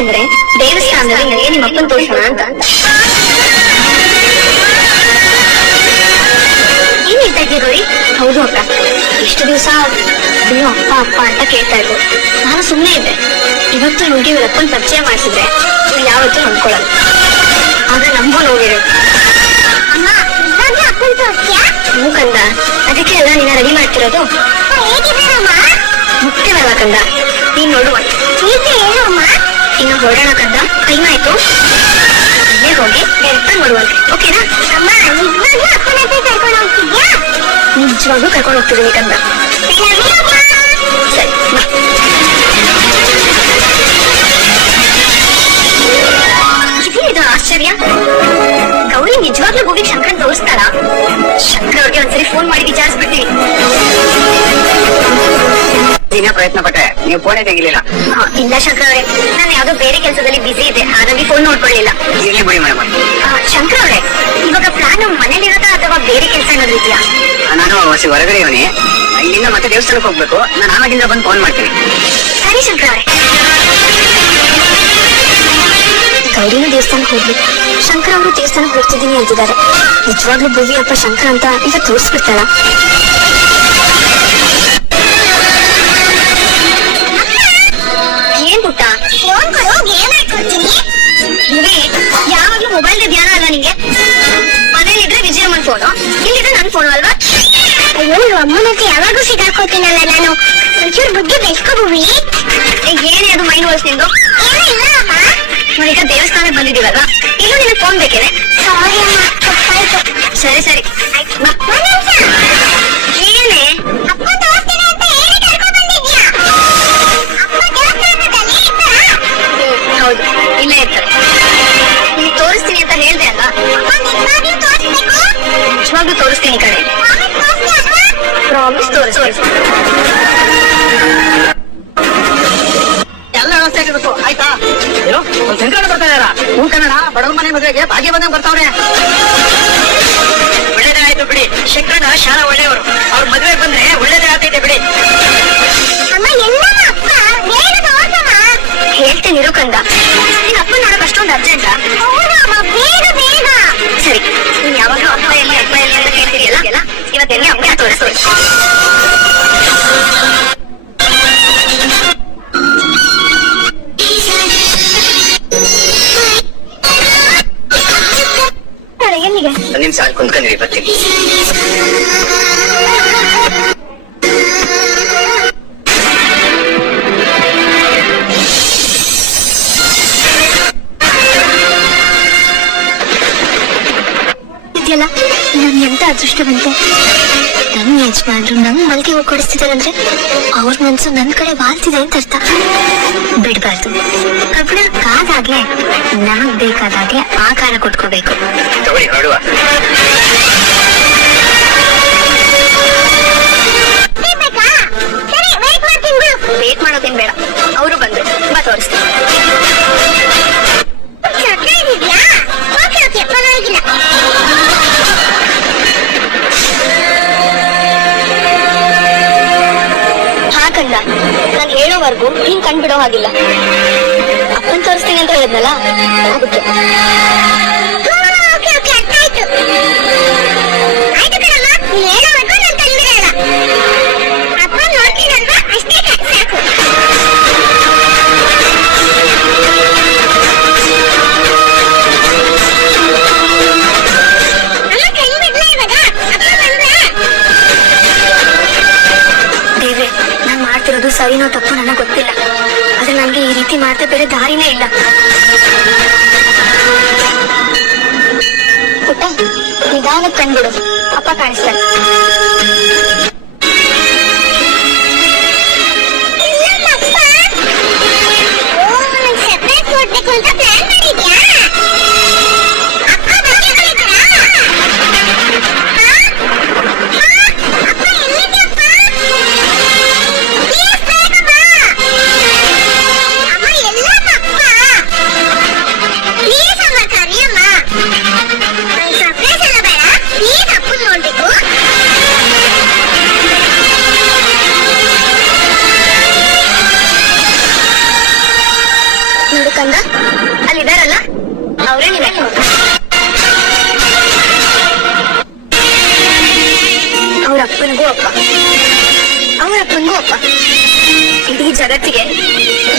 ಅಂದ್ರೆ ದೇವಸ್ಥಾನದಲ್ಲಿ ನನಗೆ ನಿಮ್ಮ ಅಪ್ಪನ ತೋರ್ಸೋಣ ಅಂತ. ಏನ್ ಹೇಳ್ತಾ ಇದ್ದೀವಿ ಗೌರಿ? ಹೌದು ಅಕ್ಕ, ಇಷ್ಟು ದಿವಸ ನೀವು ಅಪ್ಪ ಅಪ್ಪ ಅಂತ ಕೇಳ್ತಾ ಇದ್ರು. ನಾನು ಸುಮ್ಮನೆ ಇದ್ದೆ. ಇವತ್ತು ನೋಡಿ ಇವ್ರ ಅಪ್ಪನ ಪರಿಚಯ ಮಾಡಿಸಿದ್ರೆ ಇವ್ರು ಯಾವತ್ತೂ ಹೊಂದ್ಕೊಳ್ಳಲ್ಲ. ಆಗ ನಮಗೂ ನೋಡಿರು. ಹ್ಞೂ ಕಂದ, ಅದಕ್ಕೆ ಎಲ್ಲ ನೀನ ರೆಡಿ ಮಾಡ್ತಿರೋದು. ಮುಖ್ಯವಲ್ಲ ಕಂದ, ನೀನ್ ನೋಡುವ. ಇನ್ನು ಹೊರಡೋಣ ಕಂದ, ಟೈಮ್ ಆಯ್ತು. ಅಲ್ಲೇ ಹೋಗಿ ರಿಟರ್ನ್ ಮಾಡುವಂತೆ, ಓಕೆನಾ? ನಿಜವಾಗ್ಲೂ ಕರ್ಕೊಂಡು ಹೋಗ್ತಿದ್ದೀನಿ ಕಂದ. ಸರಿ ಬಾ. ಇದೇನಿದು ಆಶ್ಚರ್ಯ? ಗೌರಿ ನಿಜವಾಗ್ಲೂ ಹೋಗಿ ಶಂಕರನ್ ತೋರಿಸ್ತಾಳ? ಶಂಕರ್ ಅವ್ರಿಗೆ ಒಂದ್ಸರಿ ಫೋನ್ ಮಾಡಿ ವಿಚಾರಿಸ್ಬಿಡ್ತೀವಿ. ದಿನ ಪ್ರಯತ್ನ ಪಟ್ಟೆ, ನೀವು ಫೋನೇ ತೆಗಿಲಿಲ್ಲ. ಇಲ್ಲ ಶಂಕರ್ ಅವರೇ, ನಾನು ಯಾವ್ದೋ ಬೇರೆ ಕೆಲಸದಲ್ಲಿ ಬಿಸಿ ಇದೆ, ಹಾಗಾಗಿ ಫೋನ್ ನೋಡ್ಕೊಳ್ಳಿಲ್ಲ. ಇರ್ಲಿ ಬಿಡಿ ಮೇಡಮ್. ಶಂಕರ್ ಅವರೇ, ಇವಾಗ ಪ್ಲಾನ್ ಮನೇಲಿರೋದಾ ಅಥವಾ ಬೇರೆ ಕೆಲಸ ಏನಾದ್ರು ಇದೆಯಾ? ನಾನು ಹೊರಗಡೆ ಇವನಿ, ಇಲ್ಲಿಂದ ಮತ್ತೆ ದೇವಸ್ಥಾನಕ್ಕೆ ಹೋಗ್ಬೇಕು. ನಾನು ಆವಾಗಿಂದ ಬಂದು ಫೋನ್ ಮಾಡ್ತೀನಿ. ಸರಿ ಶಂಕರ್ ಅವರೇ. ಗೌರಿನ ದೇವಸ್ಥಾನಕ್ಕೆ ಹೋಗ್ಬೇಕು, ಶಂಕರ್ ಅವರು ದೇವಸ್ಥಾನಕ್ಕೆ ಹೋಗ್ತಿದ್ದೀನಿ ಅಂತಿದ್ದಾರೆ. ನಿಜವಾಗ್ಲೂ ಭೂವಿ ಅಪ್ಪ ಶಂಕರ್ ಅಂತ ಈಗ ತೋರಿಸ್ಬಿಡ್ತಾಳ? ಏನ್ ಪುಟ್ಟ? ಯಾವಾಗ್ಲೂ ಮೊಬೈಲ್ ಧ್ಯಾನ ಅಲ್ಲ ನಿಂಗೆ? ಮನೇಲಿದ್ರೆ ವಿಜಯಮ್ಮನ್ ಫೋನು, ಇಲ್ಲಿದ್ರೆ ನನ್ ಫೋನು ಅಲ್ವಾ? ಅಯ್ಯೋ, ಅಮ್ಮನ ಹತ್ರ ಯಾವಾಗೂ ಸಿಗಾಕೋತೀನಲ್ಲ ನಾನು. ಒಂಚೂರು ಬುದ್ಧಿ ಬೆಳ್ಕೊ ಭೂವಿ. ಏನೇ ಅದು ಮೈಂಡ್ ವಾಯ್ಸ್ ನಿಂದು? ನಾವೀಗ ದೇವಸ್ಥಾನಕ್ಕೆ ಬಂದಿದೀವಲ್ವಾ, ಇಲ್ಲೂ ನಿನಗೆ ಫೋನ್ ಬೇಕಿದೆ. ಸರಿ ಸರಿ, ಏನೇ? ಹೌದು, ಇಲ್ಲೇ ಇರ್ತಾರೆ. ನೀನ್ ತೋರಿಸ್ತೀನಿ ಅಂತ ಹೇಳ್ದೆ ಅಲ್ಲ? ನಿಜವಾಗ್ಲೂ ತೋರಿಸ್ತೀನಿ ಕಡೆ. ಪ್ರಾಮಿಸ್ ತೋರಿಸ್. ಎಲ್ಲ ವ್ಯವಸ್ಥೆ ಆಗಿರ್ಬೇಕು, ಆಯ್ತಾ? ಏನು ಒಂದು ಶಂಕರಣ್ಣ ಬರ್ತಾ ಇದಾರ? ಹ್ಞೂ ಕನ್ನಡ, ಬಡವ್ರ ಮನೆ ಮದುವೆಗೆ ಭಾಗ್ಯ ಬಂದಂಗ್ ಬರ್ತಾವ್ರೆ. ಒಳ್ಳೇದೇ ಆಯ್ತು ಬಿಡಿ. ಶಂಕರಣ್ಣ ಶಾಲಾ ಒಳ್ಳೆಯವರು, ಅವ್ರ ಮದುವೆಗೆ ಬಂದ್ರೆ ಒಳ್ಳೇದೇ ಆಗ್ತೈತೆ ಬಿಡಿ. ಹೇಳ್ತೇನೆ ಇರು ಕಂದ. ನಿನ್ ಅಪ್ಪ ನೋಡಕ್ ಅಷ್ಟೊಂದು ಅರ್ಜೆಂಟಾ? ಸರಿ, ನೀನ್ ಯಾವಾಗ್ಲೂ ಅಪ್ಪ ಎಲ್ಲಿ ಅಂತ ಕೇಳ್ತೀರಿಯಲ್ಲ, ಇವತ್ತೆಲ್ಲಿ ಅಮ್ಮ ತೋರಿಸು. ಎಲ್ಲಿಗೆ? ನಿಮ್ ಸಾಲ್ ಕುಂತ್ಕೊಂಡಿರಿ, ಬರ್ತೀನಿ. ಇದೆಯಲ್ಲ, ನನ್ ಎಂತ ಅದೃಷ್ಟವಂತೆ. ನನ್ನ ಯಜಮಾನ್ರು ನಂಗ್ ಮಲ್ಗೆ ಹೋಗಿ ಕೊಡಿಸ್ತಿದಾರಂದ್ರೆ ಅವ್ರ ಮನ್ಸು ನನ್ ಕಡೆ ವಾಲ್ತಿದೆ ಅಂತ ಅರ್ಥ. ಬಿಡ್ಬಾರ್ದು. ಕಬ್ಬಣ ಕಾದಾಗ್ಲೆ ನಮಗ್ ಬೇಕಾದಾಗ್ಲೆ ಆಕಾರ ಕೊಟ್ಕೋಬೇಕು. ತಗೊಳ್ಳಿ, ಹೊರಡುವ. ವೇಟ್ ಮಾಡೋದೇನ್ ಬೇಡ, ಅವರು ಬಂದ್ರು ಬಾ ತೋರಿಸ್ತೀನಿ. ಹಾಗಲ್ಲ, ನಾನ್ ಹೇಳೋವರೆಗೂ ನೀನ್ ಕಂಡ್ಬಿಡೋ ಹಾಗಿಲ್ಲ. ಅಪ್ಪನ್ ತೋರಿಸ್ತೀನಿ ಅಂತ ಹೇಳಿದ್ನಲ್ಲ, ಅದಕ್ಕೆ. ಸರಿನೋ ತಪ್ಪು ನನಗೆ ಗೊತ್ತಿಲ್ಲ, ಆದ್ರೆ ನನ್ಗೆ ಈ ರೀತಿ ಮಾಡ್ತಾ ಬೇರೆ ದಾರಿನೇ ಇಲ್ಲ. ಪುಟ್ಟ, ನಿಧಾನಕ್ಕೆ ಕಂಡ್ಬಿಡು, ಅಪ್ಪ ಕಾಣಿಸ್ತಾರೆ. ಕಂದ ಅಲ್ಲಿದಾರಲ್ಲ ಅವರೇ ನೀವೇ ಅವ್ರ ಅಪ್ಪನಿಗೂ ಅಪ್ಪ ಅವ್ರ ಅಪ್ಪನಿಗೂ ಅಪ್ಪ ಇಡೀ ಜಗತ್ತಿಗೆ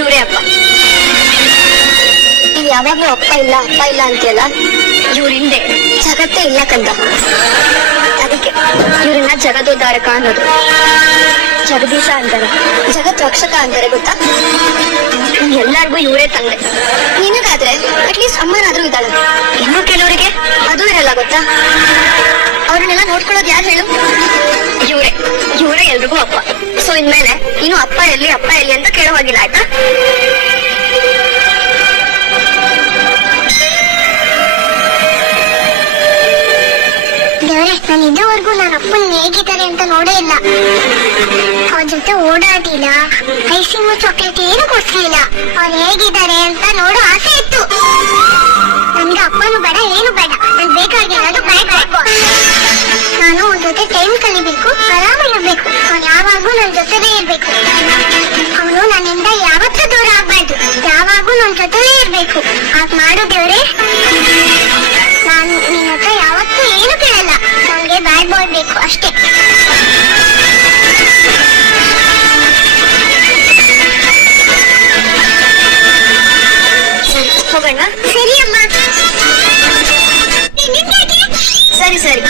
ಇವರೇ ಅಪ್ಪ. ನೀವ್ ಯಾವಾಗ್ಲೂ ಅಪ್ಪ ಇಲ್ಲ ಅಂತೀಯಲ್ಲ, ಇವ್ರ ಹಿಂದೆ ಜಗತ್ತೇ ಇಲ್ಲ ಕಂದ. ಅದಕ್ಕೆ ಇವ್ರನ್ನ ಜಗದೋದ್ಧಾರಕ ಅನ್ನೋದು. ಜಗದೀಶ ಅಂತಾರೆ, ಜಗತ್ ರಕ್ಷಕ ಅಂತಾರೆ ಗೊತ್ತಾ. ಎಲ್ಲಾರ್ಗು ಇವರೇ ತಂದೆ. ನಿನಗಾದ್ರೆ ಅಟ್ಲೀಸ್ಟ್ ಅಮ್ಮನಾದ್ರೂ ಇದ್ದಾಳೆ. ಇನ್ನು ಕೆಲವರಿಗೆ ಅದು ಇರಲ್ಲ ಗೊತ್ತಾ. ಅವ್ರನ್ನೆಲ್ಲ ನೋಡ್ಕೊಳ್ಳೋದು ಯಾರು ಹೇಳು? ಇವರೇ ಎಲ್ರಿಗೂ ಅಪ್ಪ. ಸೊ ಇನ್ಮೇಲೆ ನೀನು ಅಪ್ಪ ಎಲ್ಲಿ ಅಂತ ಕೇಳೋ ಹಾಗಿಲ್ಲ, ಆಯ್ತಾ? ದೇವ್ರೆ, ನಾನು ಇದುವರೆಗೂ ನನ್ನ ಅಪ್ಪನ್ ಹೇಗಿದ್ದಾರೆ ಅಂತ ನೋಡೇ ಇಲ್ಲ. ಅವನ ಜೊತೆ ಓಡಾಡಿಲ್ಲ, ಐಸಿಂಗು ಚಾಕ್ಲೇಟ್ ಏನು ಕೊಡ್ಲಿಲ್ಲ. ಅವ್ರು ಹೇಗಿದ್ದಾರೆ ಅಂತ ನೋಡೋ ಆಸೆ ಇತ್ತು. ನನ್ಗೆ ಅಪ್ಪನೂ ಬೇಡ, ಏನು ಬೇಡ. ನನ್ ಬೇಕಾಗಿರೋದು ಬ್ಯಾಗ್. ನಾನು ಅವನ ಜೊತೆ ಟೈಮ್ ಕಲಿಬೇಕು, ಆರಾಮಾಗಿರ್ಬೇಕು. ಅವ್ನು ಯಾವಾಗೂ ನನ್ನ ಜೊತೆಲೇ ಇರ್ಬೇಕು. ಅವನು ನನ್ನಿಂದ ಯಾವತ್ತೂ ದೂರ ಆಗ್ಬಾರ್ದು, ಯಾವಾಗೂ ನನ್ನ ಜೊತೆಲೇ ಇರ್ಬೇಕು. ಹಾಗ್ ಮಾಡು ದೇವ್ರೆ. ನಾನು ನಿನ್ನ ಹತ್ರ ಯಾವತ್ತೂ ಏನು ಕೇಳಲ್ಲ. ನನಗೆ ಬ್ಯಾಡ್ ಬಾಯ್ ಬೇಕು ಅಷ್ಟೇ. ಹೋಗೋಣ. ಸರಿ ಅಮ್ಮ. ಸರಿ ಸರಿ.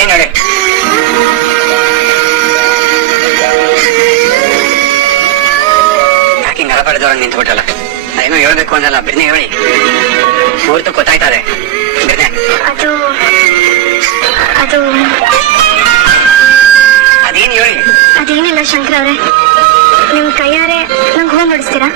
ಏನ್ ಹೇಳಿ? ಯಾಕೆ ನರ ಪಡೆದವ್ರ ನಿಂತ್ಬಿಟ್ಟಲ್ಲ? ಏನೋ ಹೇಳ್ಬೇಕು ಅಂದಲ್ಲ, ಬಿಡ್ನೆ ಹೇಳಿ. ಪೂರ್ತಿ ಗೊತ್ತಾಯ್ತದೆ. ಬಿಡ್ನೆ ಅದೇನು ಹೇಳಿ? ಅದೇನಿಲ್ಲ ಶಂಕರ ಅವ್ರೆ, ನಿಮ್ ಕೈಯಾರೆ ನಂಗೆ ಹೋಗಿ ನೋಡಿಸ್ತೀರಾ?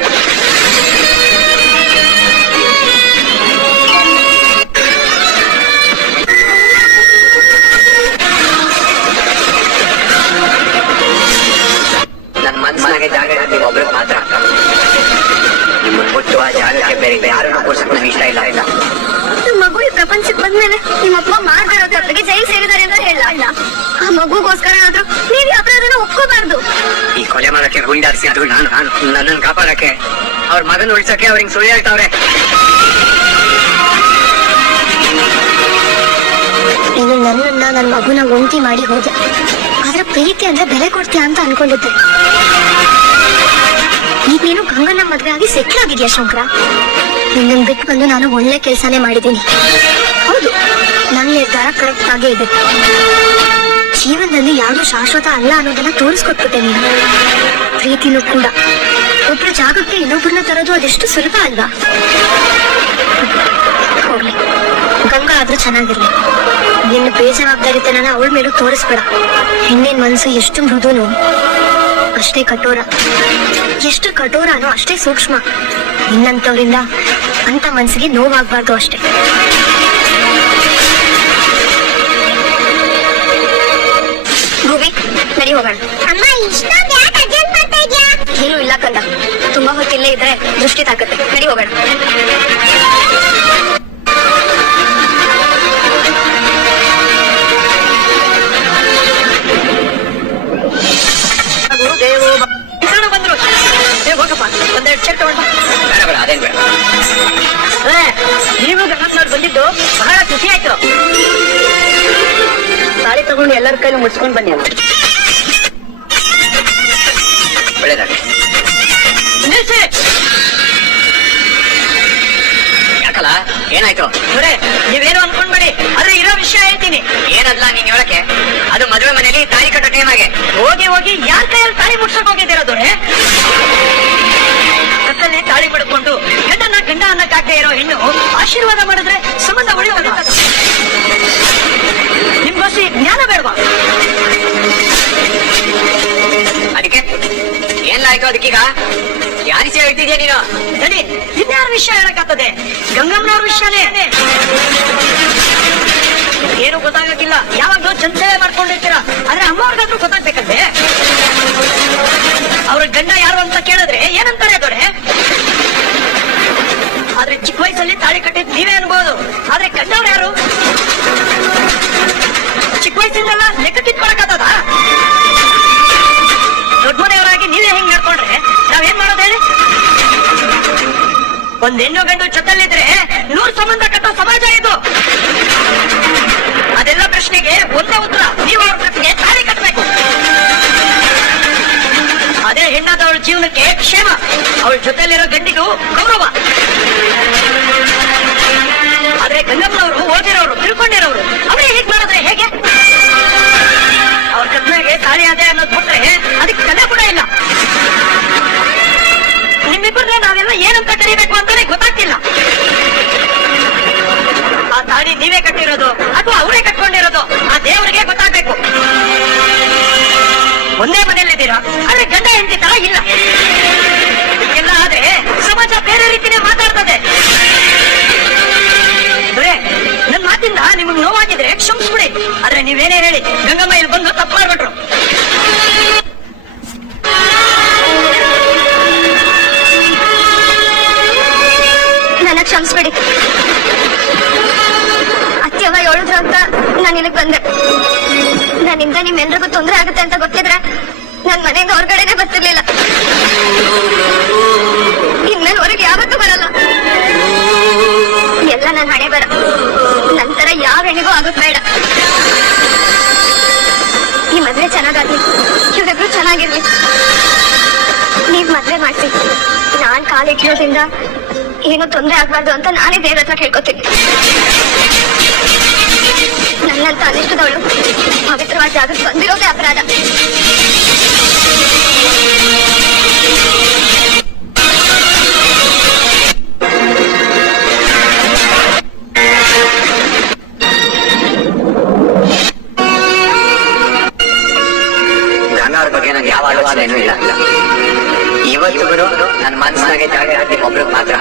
ನನ್ನ ಮನಸ್ಸಿನಾಗೆ ಜಾಗ ಇರೋದು ಒಬ್ರಿಗೆ ಮಾತ್ರ. ನಿಮ್ಮನ್ನು ಬಿಟ್ಟು ಆ ಜಾಗಕ್ಕೆ ಬೇರೆ ಯಾರನ್ನು ಕೂರ್ಸಕ್ ನನಗೆ ಇಷ್ಟ ಇಲ್ಲ. ನಮ್ಮ ಮಗು ಈ ಪ್ರಪಂಚಕ್ಕೆ ಬಂದ್ಮೇಲೆ ನಿಮ್ಮಪ್ಪ ಮಾಡ್ದಿರೋ ತಪ್ಪಿಗೆ ಜೈಲ್ ಸೇರಿದ್ದಾರೆ ಅಂತ ಹೇಳಲ್ಲ. ಆ ಮಗುಗೋಸ್ಕರ ಆದ್ರೂ ನೀವು ಅಪರಾಧನ ಒಪ್ಕೋಬಾರ್ದು. ಈ ಕೊಲೆ ಮಾಡಕ್ಕೆ ಗುಂಡಾರಿಸಿ ಅದು ನಾನು ನನ್ನನ್ನು ಕಾಪಾಡಕ್ಕೆ, ಅವ್ರ ಮಗನ ಉಳಿಸಕ್ಕೆ ಅವ್ರಿಗೆ ಸುಳ್ಳು ಹೇಳ್ತಾವ್ರೆ. ನೀನು ನನ್ನನ್ನ ನನ್ನ ಮಗುನ ಒಂಟಿ ಮಾಡಿ ಹೋದೆ. ಆದ್ರೆ ಪ್ರೀತಿ ಅಂದ್ರೆ ಬೆಲೆ ಕೊಡ್ತೀಯ ಅಂತ ಅನ್ಕೊಂಡಿದ್ದೆ. ಈಗ ನೀನು ಗಂಗನ್ನ ಮದ್ವೆ ಆಗಿ ಸೆಟ್ಲ್ ಆಗಿದ್ಯಾ ಶಂಕರ. ನಿನ್ನನ್ನು ಬಿಟ್ಟು ಬಂದು ನಾನು ಒಳ್ಳೆ ಕೆಲಸನೇ ಮಾಡಿದ್ದೀನಿ. ಹೌದು, ನನ್ನ ನಿರ್ಧಾರ ಕರೆಕ್ಟ್ ಆಗೇ ಇದೆ. ಜೀವನದಲ್ಲಿ ಯಾರು ಶಾಶ್ವತ ಅಲ್ಲ ಅನ್ನೋದನ್ನ ತೋರಿಸ್ಕೊಟ್ಬಿಟ್ಟೆ ನೀನು. ಪ್ರೀತಿನೂ ಕೂಡ ಒಬ್ರ ಜಾಗಕ್ಕೆ ಇನ್ನೊಬ್ಬರನ್ನ ತರೋದು ಅದೆಷ್ಟು ಸುಲಭ ಅಲ್ವಾ? ಹೋಗ್ಲಿ, ಗಂಗಾ ಆದ್ರೂ ಚೆನ್ನಾಗಿರ್ಲಿ. ನಿನ್ನ ಬೇಜವಾಬ್ದಾರಿತನ ಅವಳ ಮೇಲೂ ತೋರಿಸ್ಬೇಡ. ಹೆಣ್ಣಿನ ಮನಸ್ಸು ಎಷ್ಟು ಮೃದುನೋ ಅಷ್ಟೇ ಕಠೋರ, ಎಷ್ಟು ಕಠೋರನೋ ಅಷ್ಟೇ ಸೂಕ್ಷ್ಮ. ನಿನ್ನಂತವರಿಂದ ಅಂತ ಮನ್ಸಿಗೆ ನೋವಾಗ್ಬಾರ್ದು ಅಷ್ಟೇ. ಭೂಮಿ, ನಡಿ ಹೋಗೋಣ. ಅಮ್ಮ, ಏನೂ ಇಲ್ಲ ಕಂದ, ತುಂಬಾ ಹೊತ್ತಿಲ್ಲೇ ಇದ್ರೆ ದೃಷ್ಟಿ ತಾಕತ್ತೆ. ನಡಿ ಹೋಗೋಣ. ಬಂದ್ರು ಹೋಗಪ್ಪ, ಒಂದೆರಡು ಚೆಕ್ ತಗೊಂಡು. ಬೇಡ ಅದೇನ್ ಬೇಡ. ನೀವು ಗಣಪನವ್ರು ಬಂದಿದ್ದು ಬಹಳ ಖುಷಿ ಆಯ್ತು. ತಾಳಿ ತಗೊಂಡು ಎಲ್ಲರ ಕೈಲೂ ಮುಡ್ಸ್ಕೊಂಡ್ ಬನ್ನಿ ಅಲ್ಲ. ಒಳ್ಳೇದಾಗ್ಲಿ. ನಿಲ್ಸಿ. ಯಾಕಲ್ಲ, ಏನಾಯ್ತು? ನೋಡೆ, ನೀವೇನು ಅನ್ಕೊಂಡ್ಬೇಡಿ, ಆದ್ರೆ ಇರೋ ವಿಷಯ ಹೇಳ್ತೀನಿ. ಏನಲ್ಲ ನೀನ್ ಹೇಳಕ್ಕೆ? ಅದು ಮದುವೆ ಮನೇಲಿ ತಾಳಿ ಕಟ್ಟೋ ಟೈಮ್ ಆಗಿ ಹೋಗಿ ಯಾರ ಕೈಯಲ್ಲಿ ತಾಳಿ ಮುಡ್ಸಕ್ ಹೋಗಿದ್ದೀರೋದೋಡೆ? ಕತ್ತಲ್ಲಿ ತಾಳಿ ಪಡ್ಕೊಂಡು ಗಂಡ ಅನ್ನಕ್ಕಾಗದೆ ಇರೋ ಹೆಣ್ಣು ಆಶೀರ್ವಾದ ಮಾಡಿದ್ರೆ ಸಂಬಂಧ ಉಳಿಯೋದು. ನಿಮ್ಗೋಸಿ ಜ್ಞಾನ ಬೇಡವಾ? ಅದಕ್ಕೆ ಏನಾಯ್ತು? ಅದಕ್ಕೀಗ ಯಾರಿಸಿ ಹೇಳ್ತಿದ್ಯಾ ನೀನು? ನಡಿ, ಇನ್ಯಾರ ವಿಷಯ ಹೇಳಕ್ಕಾಗ್ತದೆ? ಗಂಗಮ್ಮನವ್ರ ವಿಷಯನೇ. ಏನು ಗೊತ್ತಾಗಕ್ಕಿಲ್ಲ, ಯಾವಾಗ್ಲೂ ಜನಸೇವೆ ಮಾಡ್ಕೊಂಡಿರ್ತೀರಾ. ಆದ್ರೆ ಅಮ್ಮವ್ರಿಗಾದ್ರೂ ಗೊತ್ತಾಗ್ಬೇಕಂತೆ. ಅವ್ರ ಗಂಡ ಯಾರು ಅಂತ ಕೇಳಿದ್ರೆ ಏನಂತಾರೆ ದೊಡೆ? ಆದ್ರೆ ಚಿಕ್ಕ ವಯಸ್ಸಲ್ಲಿ ತಾಳಿ ಕಟ್ಟಿದ್ ನೀವೇ ಅನ್ಬೋದು, ಆದ್ರೆ ಗಂಡವ್ರು ಯಾರು? ಚಿಕ್ಕ ವಯಸ್ಸಿಂದೆಲ್ಲ ಲೆಕ್ಕ ಕಿತ್ಕೊಳಕತ್ತದ? ಒಂದ್ ಹೆಣ್ಣು ಗಂಡು ಜೊತೆಲಿದ್ರೆ 100 ಸಂಬಂಧ ಕಟ್ಟೋ ಸಮಾಜ ಇದು. ಅದೆಲ್ಲ ಪ್ರಶ್ನೆಗೆ ಒಂದೇ ಉತ್ತರ, ನೀವು ಅವ್ರ ಜೊತೆಗೆ ತಾಳಿ ಕಟ್ಟಬೇಕು. ಅದೇ ಹೆಣ್ಣಾದವಳ ಜೀವನಕ್ಕೆ ಕ್ಷೇಮ, ಅವಳ ಜೊತೆಲಿರೋ ಗಂಡಿಗೂ ಗೌರವ. ಆದ್ರೆ ಗಂಗಮ್ಮನವರು ಓದಿರೋರು, ತಿಳ್ಕೊಂಡಿರೋರು, ಅವರೇ ಹೀಗ್ ಮಾಡಿದ್ರೆ ಹೇಗೆ? ಅವ್ರ ಕತ್ನಾಗೆ ತಾಳಿ ಅದೇ ಅನ್ನೋದು ಬಿಟ್ರೆ ಅದಕ್ಕೆ ಕಲೆ ಕೂಡ ಇಲ್ಲ. ನಿಮ್ಮಿಬ್ಬರನ್ನ ನಾವೆಲ್ಲ ಏನಂತ ಕರಿಬೇಕು ಅಂತಾನೆ ಗೊತ್ತಾಗ್ತಿಲ್ಲ. ಆ ತಾಳಿ ನೀವೇ ಕಟ್ಟಿರೋದು ಅಥವಾ ಅವರೇ ಕಟ್ಕೊಂಡಿರೋದು ಆ ದೇವರಿಗೆ ಗೊತ್ತಾಗ್ಬೇಕು. ಒಂದೇ ಮನೆಯಲ್ಲಿದ್ದೀರಾ, ಆದ್ರೆ ಗಂಡ ಹೆಂಡತಿ ತರ ಇಲ್ಲ. ಹೀಗೆಲ್ಲ ಆದ್ರೆ ಸಮಾಜ ಬೇರೆ ರೀತಿನೇ ಮಾತಾಡ್ತದೆ. ನನ್ ಮಾತಿಂದ ನಿಮಗ್ ನೋವಾಗಿದ್ರೆ ಕ್ಷಮಿಸ್ಬಿಡಿ. ಆದ್ರೆ ನೀವೇನೇ ಹೇಳಿ ಗಂಗಮ್ಮ ಇಲ್ಲಿ ಬಂದು ತಪ್ಪು ಮಾಡ್ಬಿಟ್ರು. ನನ್ನ ಕ್ಷಮಿಸ್ಬಿಡಿ. ಅತ್ಯವ ಹೇಳಿದ್ರು ಅಂತ ನಾನು ಇಲ್ಲಿಗೆ ಬಂದೆ. ನನ್ನಿಂದ ನಿಮ್ಮೆಲ್ರಿಗೂ ತೊಂದರೆ ಆಗುತ್ತೆ ಅಂತ ಗೊತ್ತಿದ್ರೆ ನನ್ ಮನೆಯಿಂದ ಹೊರಗಡೆನೆ ಬರ್ತಿರ್ಲಿಲ್ಲ. ಇನ್ಮೇಲೆ ಹೊರಗೆ ಯಾವತ್ತೂ ಬರಲ್ಲ. ಎಲ್ಲ ನನ್ನ ಹಣೆ ಬರ. ನಂತರ ಯಾವ ಹೆಣ್ಣಿಗೂ ಆಗೋದ್ ಬೇಡ. ಈ ಮದ್ವೆ ಚೆನ್ನಾಗಾಗ್ಲಿ, ಇವ್ರಿಬ್ರು ಚೆನ್ನಾಗಿರ್ಲಿ. ನೀವ್ ಮದ್ವೆ ಮಾಡ್ಸಿ. ನಾನ್ ಕಾಲಿಟ್ಟಿರೋದ್ರಿಂದ ಏನೂ ತೊಂದರೆ ಆಗ್ಬಾರ್ದು ಅಂತ ನಾನೇ ದೇವ್ರ ಹತ್ರ ಕೇಳ್ಕೊತೀನಿ. ನನ್ನಂತ ಅನಿಷ್ಟದವಳು ಪವಿತ್ರವಾದ ಜಾಗಕ್ಕೆ ಬಂದಿರೋದೇ ಅಪರಾಧ. ಗಂಗಾವ್ರ ಬಗ್ಗೆ ನಂಗೆ ಯಾವ ಆಲೋಚನೆನೂ ಇಲ್ಲ. ಇವತ್ತಿಗೂ ನನ್ನ ಮನಸ್ಸಿನಾಗೆ ಜಾಗ ನಿಮ್ಮೊಬ್ರಿಗೆ ಮಾತ್ರ.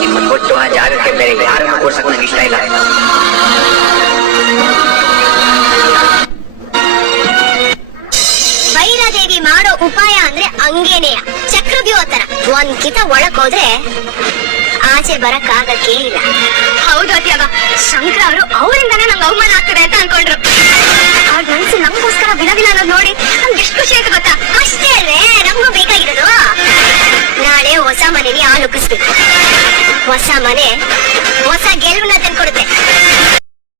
ನಿಮ್ಮನ್ನು ಬಿಟ್ಟು ಆ ಜಾಗಕ್ಕೆ ಬೇರೆ ಯಾರನ್ನು ಕೂರ್ಸಕ್ ನಂಗೆ ಇಷ್ಟ ಇಲ್ಲ. ಭೈರಾದೇವಿ ಮಾಡೋ ಉಪಾಯ ಅಂದ್ರೆ ಹಂಗೇನೆಯ ಚಕ್ರವ್ಯೂಹ ತರ. ಒಂದ್ ಕಿತ ಒಳಕ್ ಹೋದ್ರೆ ಆಚೆ ಬರಕ್ ಆಗಕ್ಕೇ ಇಲ್ಲ. ಹೌದು ಅತ್ಯವ, ಶಂಕರ ಅವರು ಅವರಿಂದಾನೇ ನಂಗೆ ಅವಮಾನ ಆಗ್ತದೆ ಅಂತ ಅನ್ಕೊಂಡ್ರು. ಅವ್ರ ಮನಸ್ಸು ನಮಗೋಸ್ಕರ ವಿಲವಿಲ ಅನ್ನೋದು ನೋಡಿ ನಮ್ಗೆ ಎಷ್ಟು ಖುಷಿ ಆಯ್ತು ಗೊತ್ತಾ? ಅಷ್ಟೇ ಅಲ್ವೇ ನಮಗೂ ಬೇಕಾಗಿರೋದು. ನಾಳೆ ಹೊಸ ಮನೆಗೆ ಹಾಲು ಉಕ್ಕಿಸ್ಬೇಕು. ಹೊಸ ಮನೆ ಹೊಸ ಗೆಲುವನ್ನ ತಂದ್ಕೊಡುತ್ತೆ.